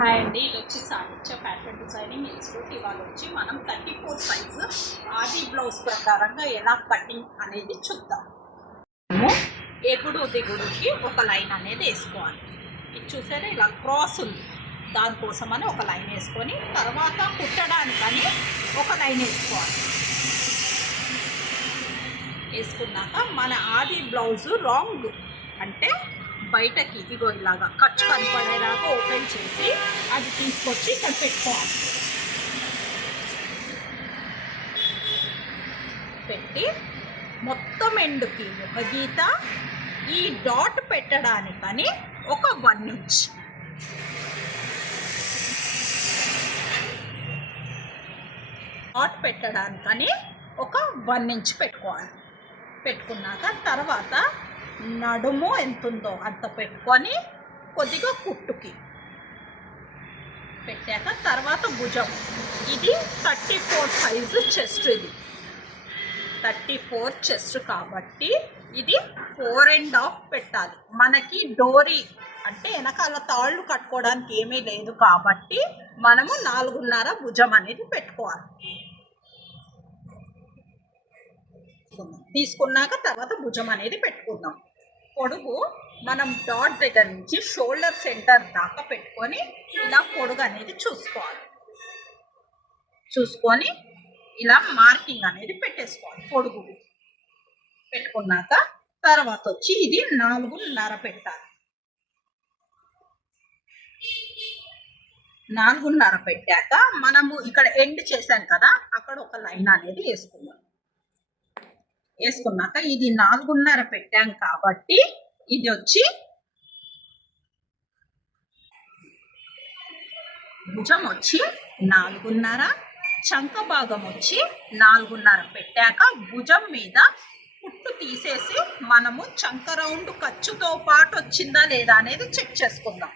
Hi అండి, ఇది వచ్చి సాహిత్య ప్యాటర్న్ డిజైనింగ్ ఇన్స్టిట్యూట్. ఇవాళ వచ్చి మనం 34 సైజు ఆది బ్లౌజ్ ప్రకారంగా ఎలా కటింగ్ అనేది చూద్దాం. ఎగుడు దిగుడుకి ఒక లైన్ అనేది వేసుకోవాలి. ఇది చూసారా, ఇలా క్రాస్ ఉంది, దానికోసమని ఒక లైన్ వేసుకొని తర్వాత కుట్టడానికని ఒక లైన్ వేసుకోవాలి. వేసుకున్నాక మన ఆది బ్లౌజు రాంగ్ అంటే బయటకి ఇగో ఇలాగా ఖర్చు కనపడేలాగా ఓపెన్ చేసి అది తీసుకొచ్చి ఇక్కడ పెట్టుకోవాలి. పెట్టి మొత్తం ఎండుకి ఒక గీత, ఈ డాట్ పెట్టడానికని ఒక 1 ఇంచ్, డాట్ పెట్టడానికని ఒక 1 ఇంచ్ పెట్టుకోవాలి. పెట్టుకున్నాక తర్వాత నడుము ఎంత ఉందో అంత పెట్టుకొని కొద్దిగా కుట్టుకి పెట్టాక తర్వాత భుజం. ఇది 34 సైజు చెస్ట్. ఇది 34 చెస్ట్ కాబట్టి ఇది 4.5 పెట్టాలి. మనకి డోరీ అంటే వెనకాల తాళ్ళు కట్టుకోవడానికి ఏమీ లేదు కాబట్టి మనము 4.5 భుజం అనేది పెట్టుకోవాలి. తీసుకున్నాక తర్వాత భుజం అనేది పెట్టుకుందాం. పొడుగు మనం డాట్ దగ్గర నుంచి షోల్డర్ సెంటర్ దాకా పెట్టుకొని ఇలా పొడుగు అనేది చూసుకొని ఇలా మార్కింగ్ అనేది పెట్టేసుకోవాలి. పొడుగు పెట్టుకున్నాక తర్వాత వచ్చి ఇది 4.5 పెట్టాలి. 4.5 పెట్టాక మనము ఇక్కడ ఎండ్ చేసాం కదా, అక్కడ ఒక లైన్ అనేది వేసుకున్నాక ఇది 4.5 పెట్టాం కాబట్టి ఇది వచ్చి భుజం వచ్చి 4.5, చంక భాగం వచ్చి 4.5 పెట్టాక భుజం మీద కుట్టు తీసేసి మనము చంక రౌండ్ ఖర్చుతో పాటు వచ్చిందా లేదా అనేది చెక్ చేసుకుందాం.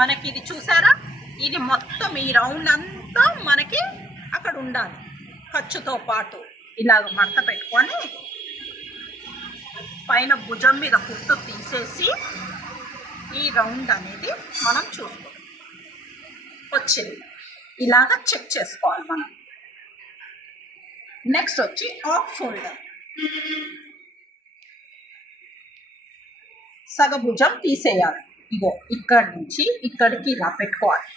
మనకి ఇది చూసారా, ఇది మొత్తం ఈ రౌండ్ అంతా మనకి అక్కడ ఉండాలి. ఖర్చుతో పాటు ఇలాగ మడత పెట్టుకొని పైన భుజం మీద కుట్టు తీసేసి ఈ రౌండ్ అనేది మనం చూసుకోవాలి. వచ్చింది ఇలాగ చెక్ చేసుకోవాలి మనం. నెక్స్ట్ వచ్చి ఆఫ్ షోల్డర్. సగభుజం తీసేయాలి. ఇగో ఇక్కడి నుంచి ఇక్కడికి ఇలా పెట్టుకోవాలి.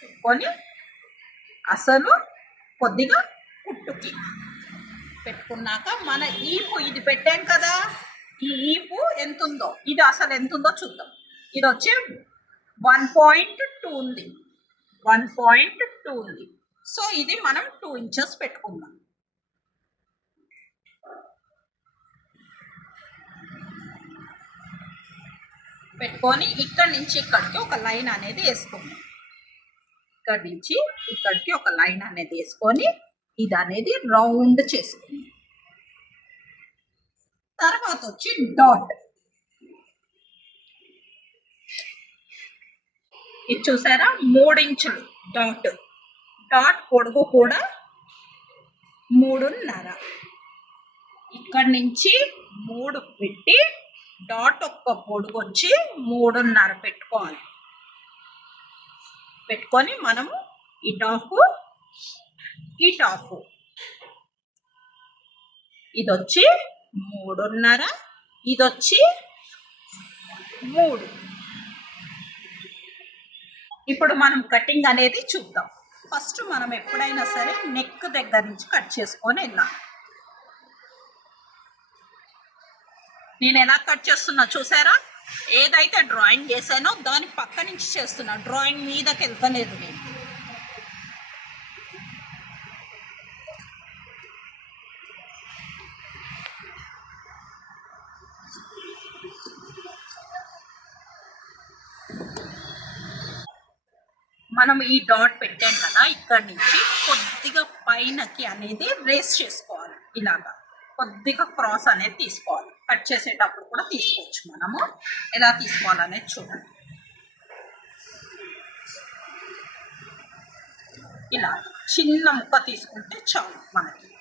పెట్టుకొని అసలు కొద్దిగా కుట్టుకి పెట్టుకున్నాక మన ఈపు ఇది పెట్టాం కదా, ఈ ఈపు ఎంత ఉందో, ఇది అసలు ఎంత ఉందో చూద్దాం. ఇది వచ్చి 1.2 ఉంది. 1.2 ఉంది. సో ఇది మనం 2 ఇంచెస్ పెట్టుకుందాం. పెట్టుకొని ఇక్కడి నుంచి ఇక్కడికి ఒక లైన్ అనేది వేసుకుందాం. ఇక్కడి నుంచి ఇక్కడికి ఒక లైన్ అనేది వేసుకొని ఇది అనేది రౌండ్ చేసుకుందాం. తర్వాత వచ్చి డాట్. ఇది చూసారా, 3 ఇంచులు డాట్ పొడుగు కూడా 3.5. ఇక్కడి నుంచి 3 పెట్టి డాట్ ఒక్క పొడుగు వచ్చి 3.5 పెట్టుకోవాలి. పెట్టుకొని మనము ఈ టాపు ఇది వచ్చి 3.5, ఇది వచ్చి 3. ఇప్పుడు మనం కటింగ్ అనేది చూద్దాం. ఫస్ట్ మనం ఎప్పుడైనా సరే నెక్ దగ్గర నుంచి కట్ చేసుకొని వెళ్ళాలి. నేను ఎలా కట్ చేస్తున్నా చూసారా, ఏదైతే డ్రాయింగ్ చేశానో దాని పక్క నుంచి చేస్తున్నా, డ్రాయింగ్ మీదకి వెళ్తలేదు నేను. మనం ఈ డాట్ పెట్టాం కదా, ఇక్కడి నుంచి కొద్దిగా పైనకి అనేది రేస్ చేసుకోవాలి. ఇలాగా కొద్దిగా క్రాస్ అనేది తీసుకోవాలి. కట్ చేసేటప్పుడు కూడా తీసుకోవచ్చు. మనము ఎలా తీసుకోవాలనేది చూడండి. ఇలా చిన్న ముక్క తీసుకుంటే చాలు మనకి.